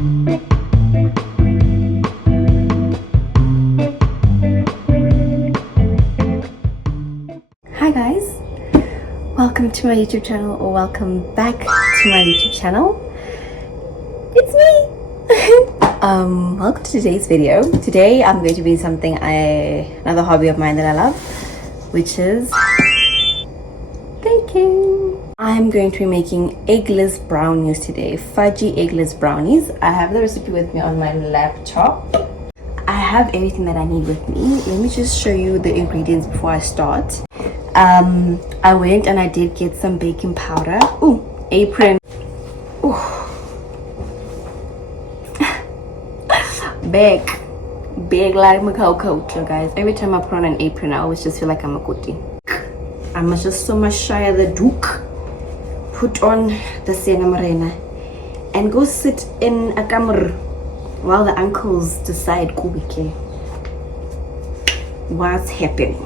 Hi guys, welcome to my YouTube channel, or welcome back to my YouTube channel. It's me. Welcome to today's video. Today I'm going to be another hobby of mine that I love, which is baking. I'm going to be making eggless brownies today, fudgy eggless brownies. I have the recipe with me on my laptop. I have everything that I need with me. Let me just show you the ingredients before I start. I went and I did get some baking powder. Ooh, apron. Ooh. big like my cocoa, guys. Every time I put on an apron, I always just feel like I'm a goodie. I must just so much shy the duke, put on the Sienna Morena, and go sit in a camera while the uncles decide kubike what's happening.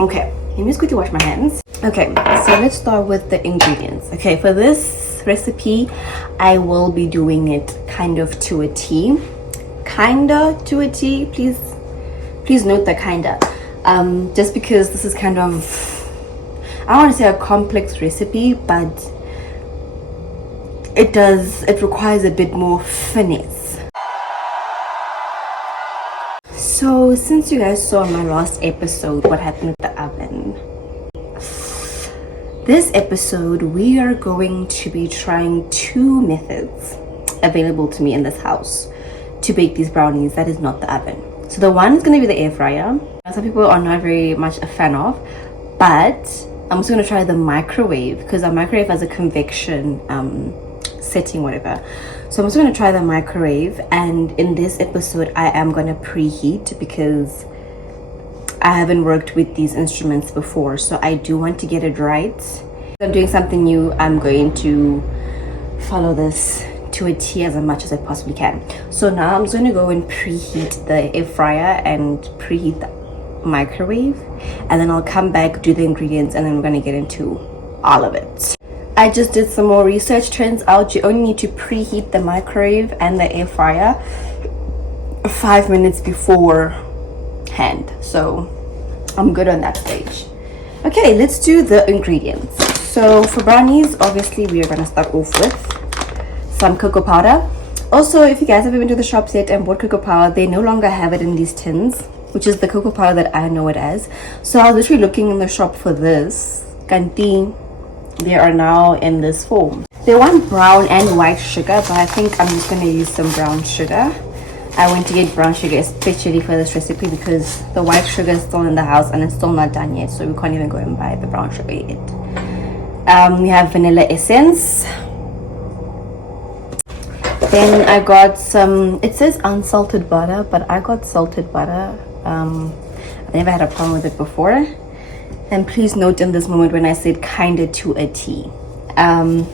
Okay, let me just quickly wash my hands. Okay, so let's start with the ingredients. Okay, for this recipe, I will be doing it kind of to a T. Kinda to a T. Please note the kinda. Just because this is kind of, I don't want to say a complex recipe, but it requires a bit more finesse. So since you guys saw in my last episode what happened with the oven, this episode we are going to be trying 2 methods available to me in this house to bake these brownies that is not the oven. So the one is going to be the air fryer. Some people are not very much a fan of, but I'm just going to try the microwave because our microwave has a convection setting, whatever. So I'm just going to try the microwave, and in this episode I am going to preheat because I haven't worked with these instruments before, so I do want to get it right. If I'm doing something new, I'm going to follow this to a T as much as I possibly can. So now I'm just going to go and preheat the air fryer and preheat the microwave, and then I'll come back, do the ingredients, and then we're going to get into all of it. I just did some more research. Turns out you only need to preheat the microwave and the air fryer 5 minutes beforehand, so I'm good on that stage. Okay, let's do the ingredients. So for brownies, obviously we are going to start off with some cocoa powder. Also, if you guys haven't been to the shops yet and bought cocoa powder, they no longer have it in these tins, which is the cocoa powder that I know it as. So I was literally looking in the shop for this kanti. They are now in this form. They want brown and white sugar, but I think I'm just going to use some brown sugar. I went to get brown sugar especially for this recipe because the white sugar is still in the house and it's still not done yet, so we can't even go and buy the brown sugar yet. We have vanilla essence. Then I got some, it says unsalted butter, but I got salted butter. I've never had a problem with it before. And please note in this moment when I said kinda to a T. And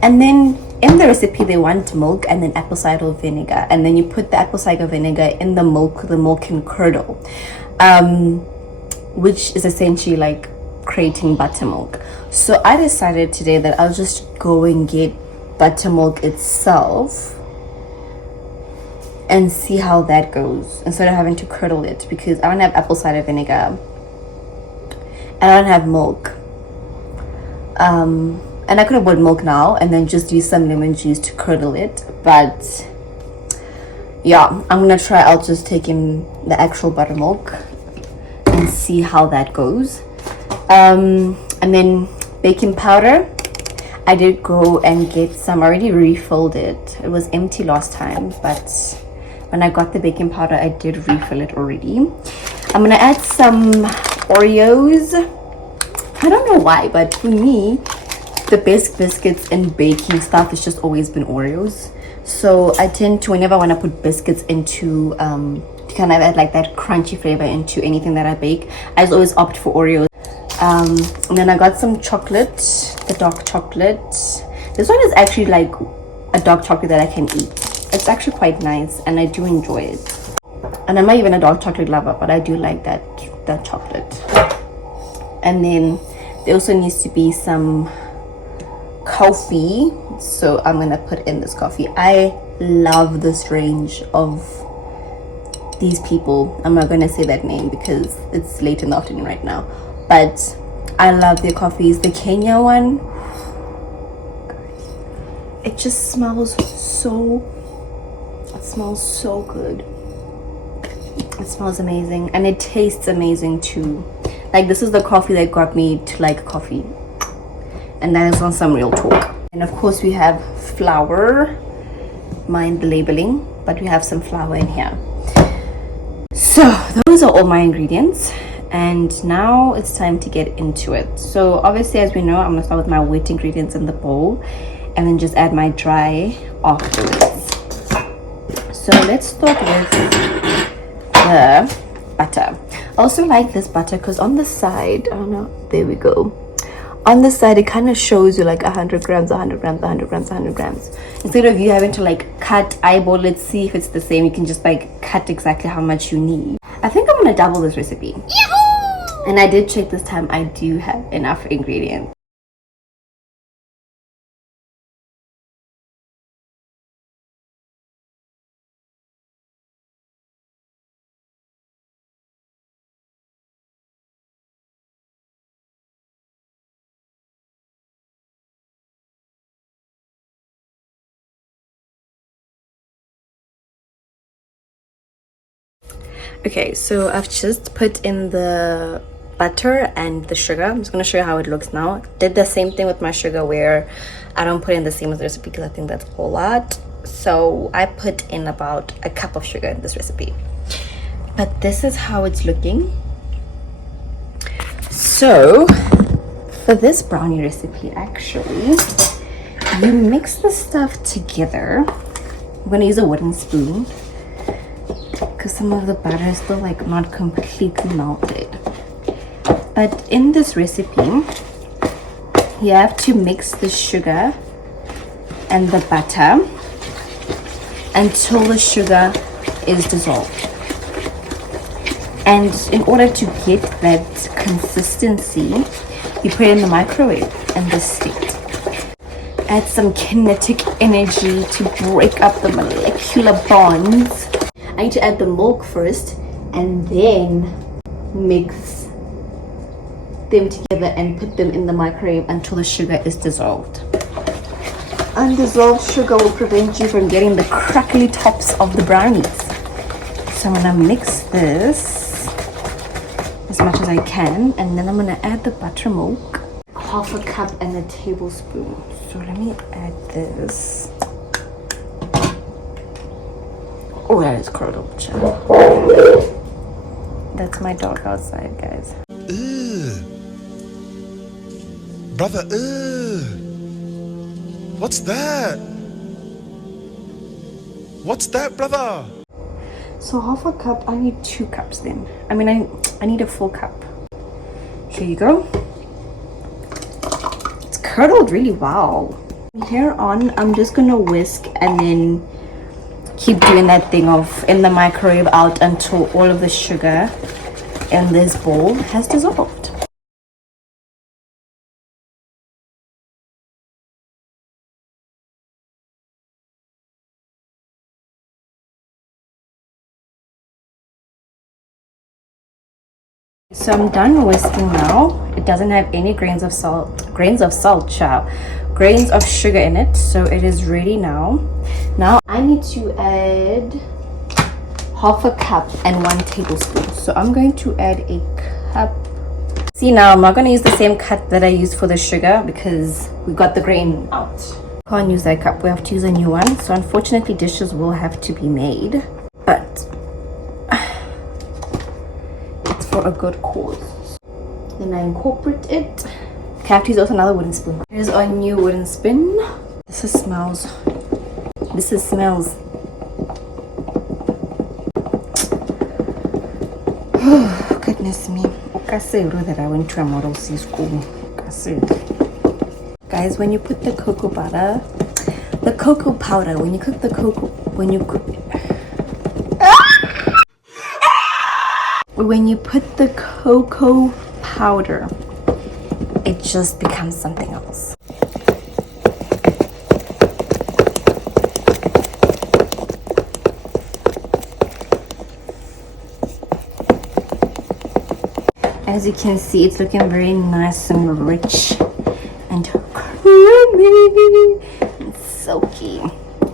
then in the recipe they want milk and then apple cider vinegar, and then you put the apple cider vinegar in the milk can curdle, which is essentially like creating buttermilk. So I decided today that I'll just go and get buttermilk itself and see how that goes instead of having to curdle it, because I don't have apple cider vinegar, I don't have milk, and I could have bought milk now and then just use some lemon juice to curdle it, but yeah, I'm gonna try. I'll just take in the actual buttermilk and see how that goes. And then baking powder, I did go and get some. I already refilled it. It was empty last time, but when I got the baking powder I did refill it already. I'm gonna add some Oreos. I don't know why, but for me the best biscuits in baking stuff has just always been Oreos. So I tend to, whenever I want to put biscuits into to kind of add like that crunchy flavor into anything that I bake, I just always opt for Oreos. And then I got some chocolate, the dark chocolate. This one is actually like a dark chocolate that I can eat. It's actually quite nice and I do enjoy it. And I'm not even a dark chocolate lover, but I do like that chocolate. And then there also needs to be some coffee, so I'm gonna put in this coffee. I love this range of these people. I'm not going to say that name because it's late in the afternoon right now, but I love their coffees. The Kenya one, it just smells so good. It smells amazing and it tastes amazing too. Like, this is the coffee that got me to like coffee, and that is on some real talk. And of course we have flour, mind the labeling, but we have some flour in here. So those are all my ingredients, and now it's time to get into it. So obviously, as we know, I'm gonna start with my wet ingredients in the bowl and then just add my dry afterwards. So let's start with the butter. I also like this butter because on the side, I don't know, there we go, on the side it kind of shows you like 100 grams, 100 grams, 100 grams, 100 grams. Instead of you having to like cut, eyeball, let's see if it's the same, you can just like cut exactly how much you need. I think I'm gonna double this recipe. Yahoo! And I did check this time, I do have enough ingredients. Okay, so I've just put in the butter and the sugar. I'm just going to show you how it looks now. Did the same thing with my sugar where I don't put in the same as the recipe because I think that's a lot. So I put in about a cup of sugar in this recipe. But this is how it's looking. So for this brownie recipe, actually, you mix the stuff together. I'm going to use a wooden spoon because some of the butter is still like not completely melted. But in this recipe, you have to mix the sugar and the butter until the sugar is dissolved. And in order to get that consistency, you put it in the microwave in this state. Add some kinetic energy to break up the molecular bonds. I need to add the milk first and then mix them together and put them in the microwave until the sugar is dissolved. Undissolved sugar will prevent you from getting the crackly tops of the brownies. So I'm gonna mix this as much as I can, and then I'm gonna add the buttermilk, half a cup and a tablespoon. So let me add this. Oh, that is curdled. That's my dog outside, guys. Ugh. Brother, ugh. What's that? What's that, brother? So half a cup, I need 2 cups then. I mean, I need a full cup. Here you go. It's curdled really well. From here on, I'm just gonna whisk and then keep doing that thing of in the microwave out until all of the sugar in this bowl has dissolved. So I'm done whisking now. It doesn't have any grains of salt, child. Grains of sugar in it, so it is ready now. Now I need to add half a cup and 1 tablespoon. So I'm going to add a cup. See, now I'm not going to use the same cup that I used for the sugar because we got the grain out. Can't use that cup, we have to use a new one. So unfortunately dishes will have to be made, but it's for a good cause. Then I incorporate it. Okay, I have to use also another wooden spoon. Here's our new wooden spoon. This smells. Oh, goodness me. Casero that I went to a Model C school. Casero. Guys, when you put the cocoa butter, the cocoa powder, when you cook the cocoa, when you put the cocoa powder, it just becomes something else. As you can see, it's looking very nice and rich and creamy and silky.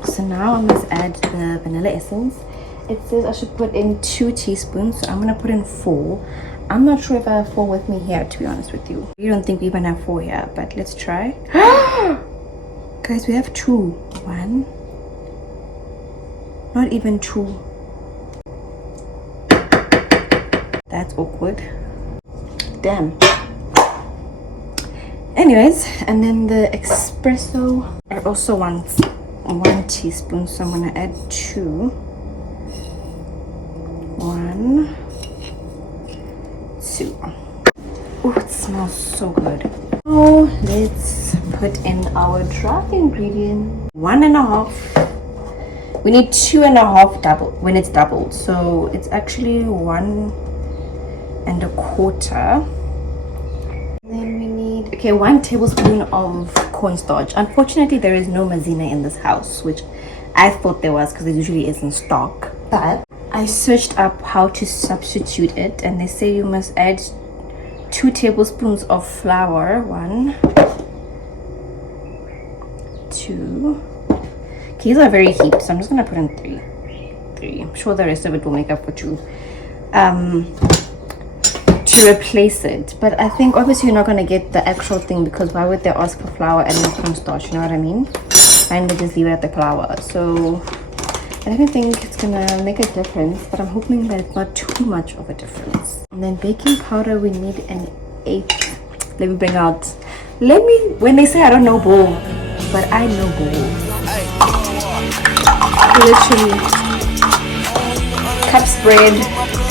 So now I must add the vanilla essence. It says I should put in 2 teaspoons, so I'm gonna put in 4. I'm not sure if I have 4 with me here, to be honest with you. You don't think we even have 4 here, but let's try. Guys, we have 2. 1. Not even 2. That's awkward. Damn. Anyways, and then the espresso, I also want 1 teaspoon, so I'm gonna add 2. 1, 2. Oh, it smells so good. Oh, let's put in our dry ingredient. 1.5. We need 2.5 double when it's doubled, so it's actually 1.25. Then we need 1 tablespoon of cornstarch. Unfortunately, there is no maizena in this house, which I thought there was because it usually is in stock. But I searched up how to substitute it, and they say you must add 2 tablespoons of flour. 1, 2. These are very heaped, so I'm just gonna put in 3. I'm sure the rest of it will make up for 2. To replace it, but I think obviously you're not gonna get the actual thing, because why would they ask for flour and no cornstarch? You know what I mean? And they just leave it at the flour. So I don't think it's gonna make a difference, but I'm hoping that it's not too much of a difference. And then baking powder, we need an 8. Let me bring out. When they say I don't know bowl, but I know bowl. Literally, cup spread.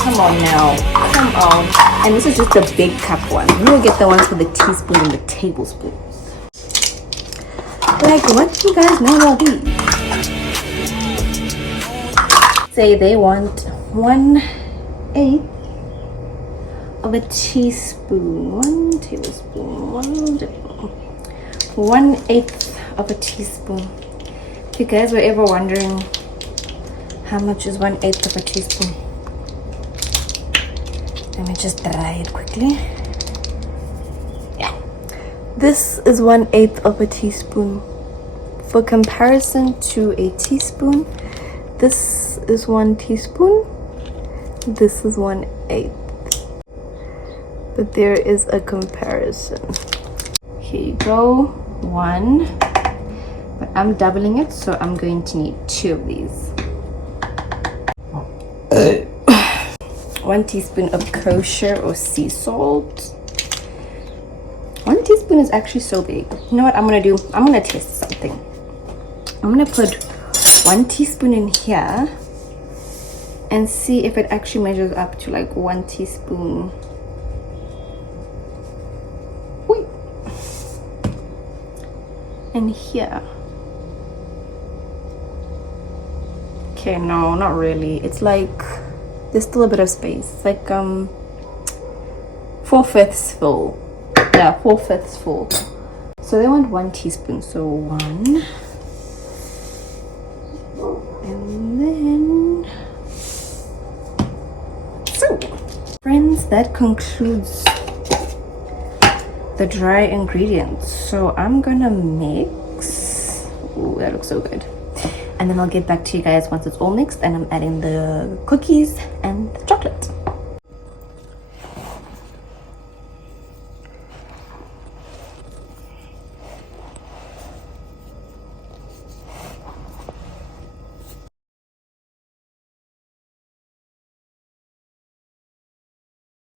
Come on now, come on. And this is just the big cup one. We will get the ones with the teaspoon and the tablespoons. Like, what do you guys know about these? Say they want 1/8 of a teaspoon. 1 tablespoon. 1/8 of a teaspoon. If you guys were ever wondering how much is 1/8 of a teaspoon, let me just try it quickly. Yeah, this is 1/8 of a teaspoon. For comparison to a teaspoon, this is 1 teaspoon. This is 1/8. But there is a comparison. Here you go. 1. But I'm doubling it, so I'm going to need 2 of these. 1 teaspoon of kosher or sea salt. 1 teaspoon is actually so big. You know what I'm gonna do? I'm gonna test something. I'm gonna put 1 teaspoon in here and see if it actually measures up to like 1 teaspoon. Wait. And here. Okay, no, not really. It's like there's still a bit of space. It's like 4/5 full. Yeah, 4/5 full. So they want 1 teaspoon. So 1. And then, so friends, that concludes the dry ingredients. So I'm gonna mix. Ooh, that looks so good. And then I'll get back to you guys once it's all mixed and I'm adding the cookies and the chocolate.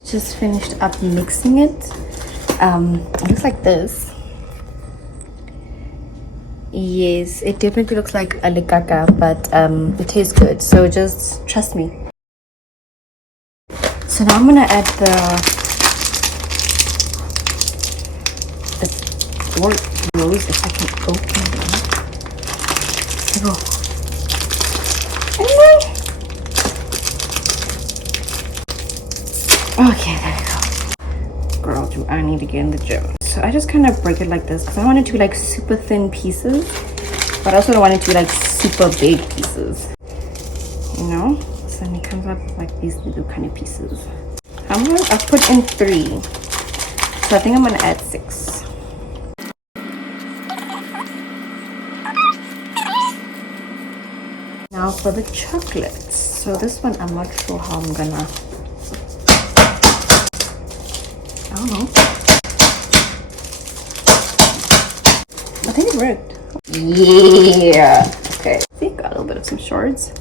Just finished up mixing it. It looks like this. Yes, it definitely looks like a likaka, but it tastes good, so just trust me. So now I'm gonna add the 4 rows, if I can open them. Oh. Okay, there we go. Girl, do I need to get in the gym. So I just kind of break it like this because I want it to be like super thin pieces, but I also don't want it to be like super big pieces, you know? So then it comes up like these little kind of pieces. I've put in 3. So I think I'm gonna add 6. Now for the chocolates. So this one, I'm not sure how I'm gonna, I don't know. I think it worked. Yeah. Okay. See, got a little bit of some shards.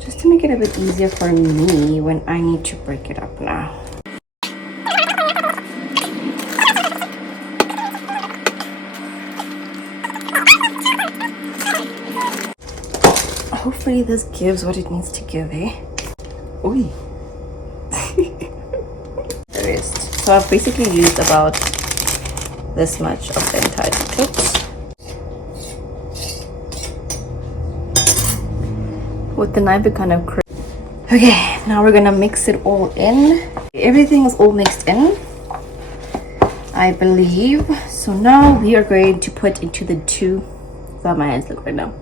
Just to make it a bit easier for me when I need to break it up now. Hopefully this gives what it needs to give, eh? Oi. The rest. So I've basically used about this much of the entire chocolate. With the knife, it kind of okay, now we're gonna mix it all in. Everything is all mixed in, I believe. So now we are going to put into the 2. How my hands look right now.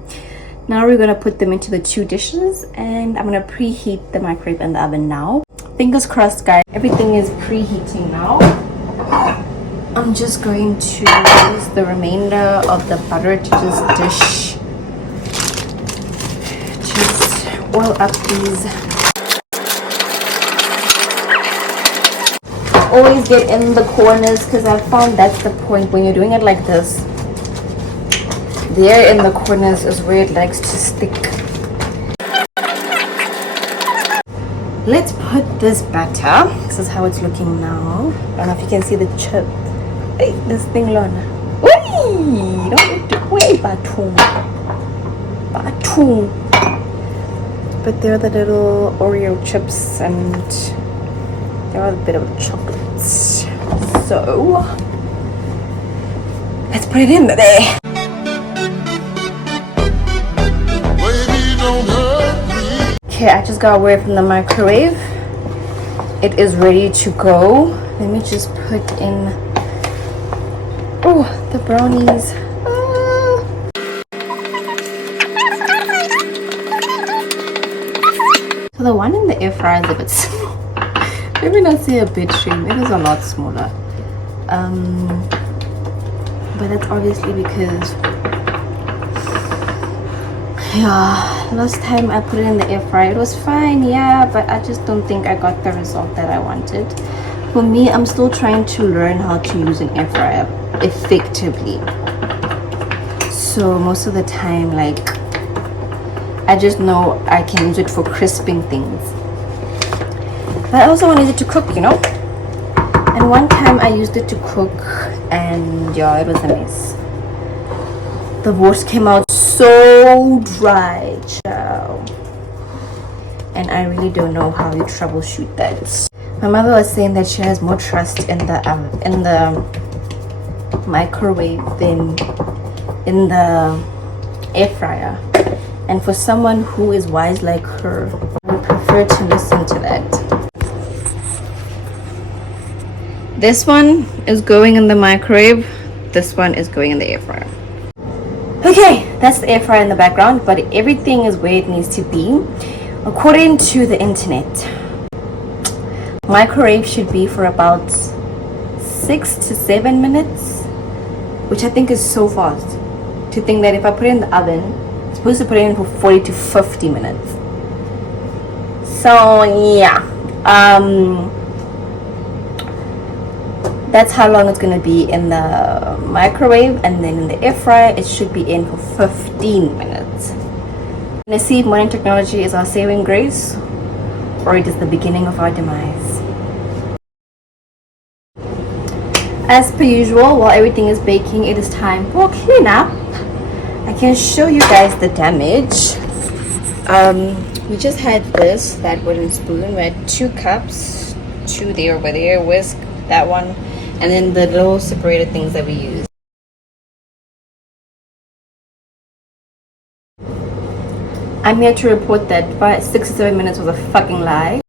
Now we're gonna put them into the 2 dishes, and I'm gonna preheat the microwave and the oven now. Fingers crossed, guys. Everything is preheating now. I'm just going to use the remainder of the butter to just dish, just oil up these. Always get in the corners, because I found that's the point when you're doing it like this. There in the corners is where it likes to stick. Let's put this batter. This is how it's looking now. I don't know if you can see the chip. Hey, this thing, Lona. Whee! Don't do way, Batum. Batum. But they're the little Oreo chips, and they're a bit of chocolates. So let's put it in there. Okay, I just got away from the microwave. It is ready to go. Let me just put in the brownies. So the one in the air fryer is a bit small. Maybe not say a bit shame. It is a lot smaller. But that's obviously because last time I put it in the air fryer, it was fine, but I just don't think I got the result that I wanted. For me, I'm still trying to learn how to use an air fryer effectively. So most of the time, like, I just know I can use it for crisping things. But I also wanted it to cook, you know? And one time I used it to cook, and it was a mess. The wurst came out so dry, child. And I really don't know how you troubleshoot that. My mother was saying that she has more trust in the microwave than in the air fryer. And for someone who is wise like her, I would prefer to listen to that. This one is going in the microwave. This one is going in the air fryer. Okay, that's the air fryer in the background, but everything is where it needs to be. According to the internet, microwave should be for about 6 to 7 minutes, which I think is so fast. To think that if I put it in the oven, I'm supposed to put it in for 40 to 50 minutes. So yeah, that's how long it's going to be in the microwave, and then in the air fryer it should be in for 15 minutes. Let's see if modern technology is our saving grace or it is the beginning of our demise. As per usual, while everything is baking, it is time for cleanup. I can show you guys the damage. We just had that wooden spoon. We had 2 cups, 2 there over there, whisk, that one, and then the little separated things that we use. I'm here to report that 6 to 7 minutes was a fucking lie.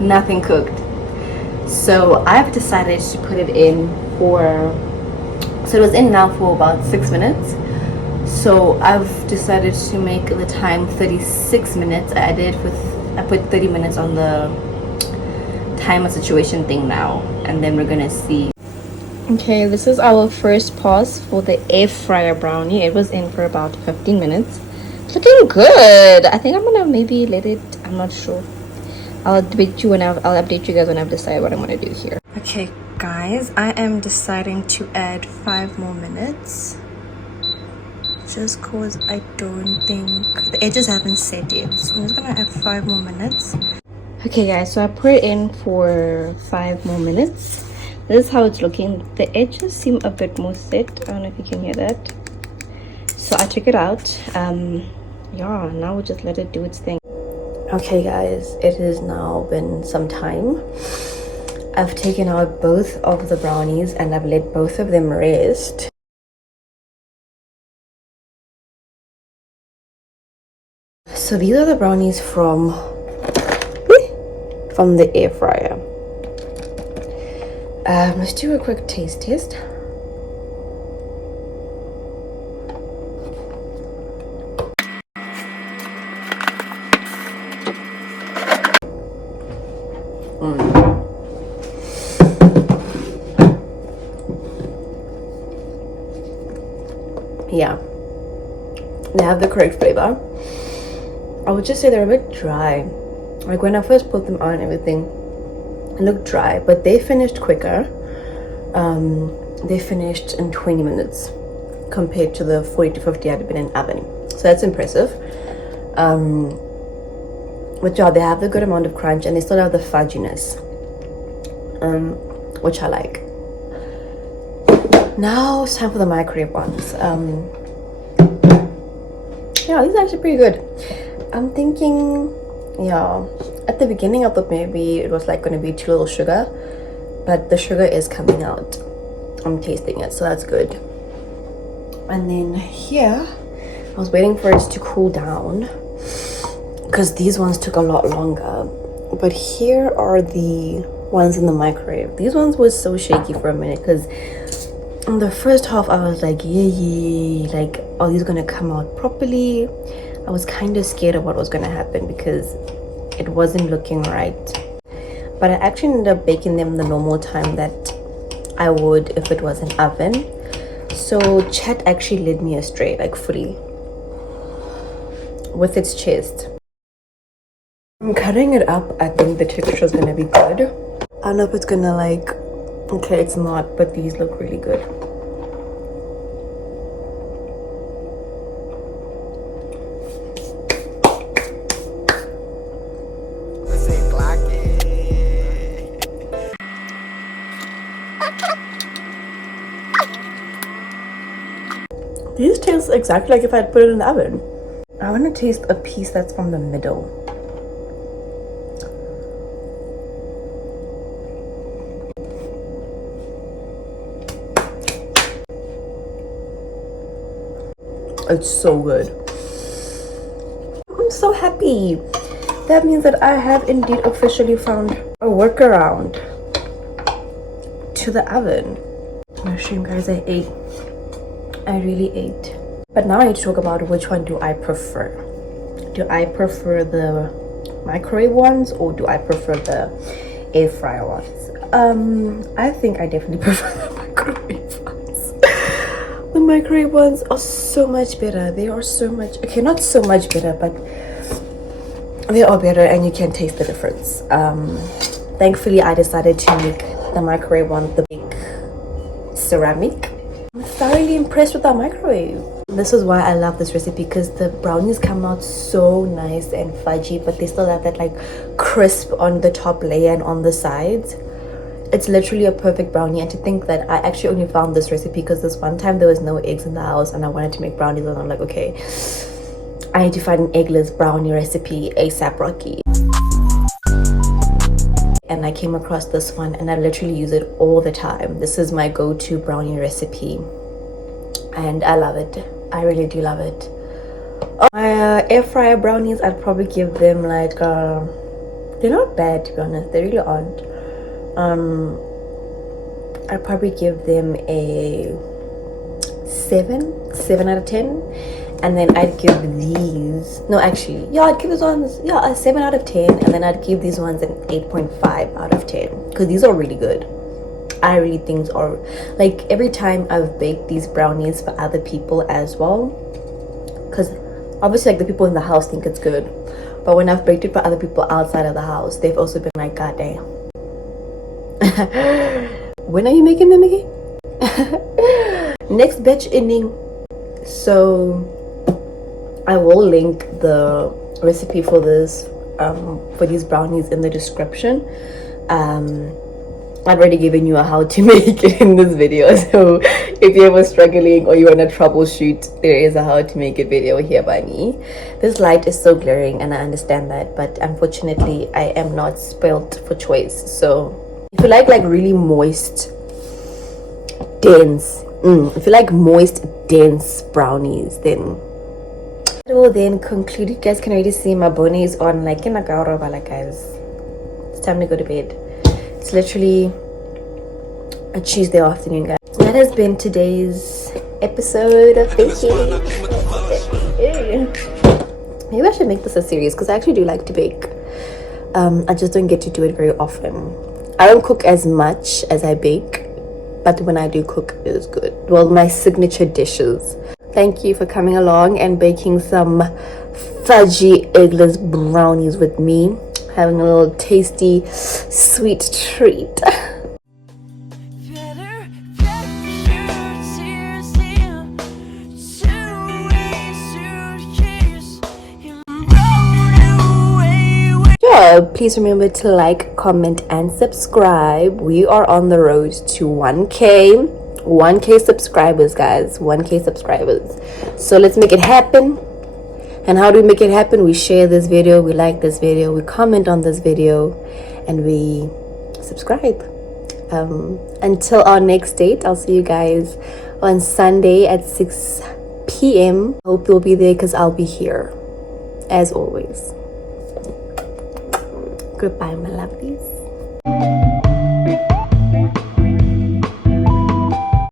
Nothing cooked. So I've decided to put it in so it was in now for about 6 minutes. So I've decided to make the time 36 minutes. I I put 30 minutes on the timer situation thing now, and then we're gonna see. Okay, this is our first pause for the air fryer brownie. It was in for about 15 minutes. It's looking good. I think I'm gonna maybe let it, I'm not sure. I'll update you guys when I've decided what I'm gonna do here. Okay guys, I am deciding to add 5 more minutes. Just cause I don't think the edges haven't set yet. So I'm just gonna add 5 more minutes. Okay guys, so I put it in for 5 more minutes. This is how it's looking. The edges seem a bit more set. I don't know if you can hear that. So I took it out. Yeah, now we'll just let it do its thing. Okay guys, it has now been some time. I've taken out both of the brownies and I've let both of them rest. So these are the brownies from the air fryer. Let's do a quick taste test. Yeah, they have the correct flavor. I would just say they're a bit dry. Like when I first put them on and everything, it looked dry, but they finished quicker. They finished in 20 minutes compared to the 40 to 50 had been in oven. So that's impressive. But yeah, they have the good amount of crunch and they still have the fudginess, which I like. Now it's time for the microwave ones. Yeah, these are actually pretty good. I'm thinking, yeah, at the beginning I thought maybe it was like going to be too little sugar, but the sugar is coming out. I'm tasting it, so that's good. And then here, I was waiting for it to cool down because these ones took a lot longer. But here are the ones in the microwave. These ones were so shaky for a minute because in the first half I was like, yeah, like, are these gonna come out properly? I was kind of scared of what was gonna happen because it wasn't looking right. But I actually ended up baking them the normal time that I would if it was an oven. So chat actually led me astray, like fully, with its chest. I'm cutting it up. I think the texture is gonna be good. I don't know if it's gonna like, okay, it's not, but these look really good. These taste exactly like if I'd put it in the oven. I want to taste a piece that's from the middle. It's so good. I'm so happy. That means that I have indeed officially found a workaround to the oven. I'm gonna show you guys I ate. I really ate. But now I need to talk about which one do I prefer. Do I prefer the microwave ones or do I prefer the air fryer ones? I think I definitely prefer the microwave ones. The microwave ones are so much better. They are so much, okay, not so much better, but they are better and you can taste the difference. Thankfully I decided to make the microwave one the big ceramic. I'm thoroughly impressed with our microwave. This is why I love this recipe, because the brownies come out so nice and fudgy, but they still have that like crisp on the top layer and on the sides. It's literally a perfect brownie. And to think that I actually only found this recipe because this one time there was no eggs in the house and I wanted to make brownies, and I'm like, okay, I need to find an eggless brownie recipe ASAP Rocky. And I came across this one and I literally use it all the time. This is my go-to brownie recipe and I love it. I really do love it. My air fryer brownies, I'd probably give them like they're not bad, to be honest. They really aren't. I'd probably give them a 7 out of 10. And then I'd give these, no, actually, yeah, I'd give these ones, yeah, a 7 out of 10. And then I'd give these ones an 8.5 out of 10, because these are really good. I really think are, like, every time I've baked these brownies for other people as well, because obviously, like, the people in the house think it's good, but when I've baked it for other people outside of the house, they've also been like, god damn. When are you making them again? Next batch ending. So I will link the recipe for this for these brownies in the description. I've already given you a how to make it in this video, so if you're ever struggling or you want to troubleshoot, there is a how to make it video here by me. This light is so glaring and I understand that, but unfortunately I am not spoilt for choice. So if you like really moist, dense, if you like moist, dense brownies, then it will then conclude. You guys can already see my bone is on, like, in a guys. It's time to go to bed. It's literally a Tuesday afternoon, guys. That has been today's episode of baking. Maybe I should make this a series, because I actually do like to bake. I just don't get to do it very often. I don't cook as much as I bake, but when I do cook, it is good. Well, my signature dishes. Thank you for coming along and baking some fudgy eggless brownies with me. Having a little tasty sweet treat. Please remember to like, comment, and subscribe. We are on the road to 1k subscribers, guys. 1k subscribers. So let's make it happen. And how do we make it happen? We share this video, we like this video, we comment on this video, and we subscribe. Until our next date, I'll see you guys on Sunday at 6 p.m. Hope you'll be there, because I'll be here as always. Goodbye, my lovelies.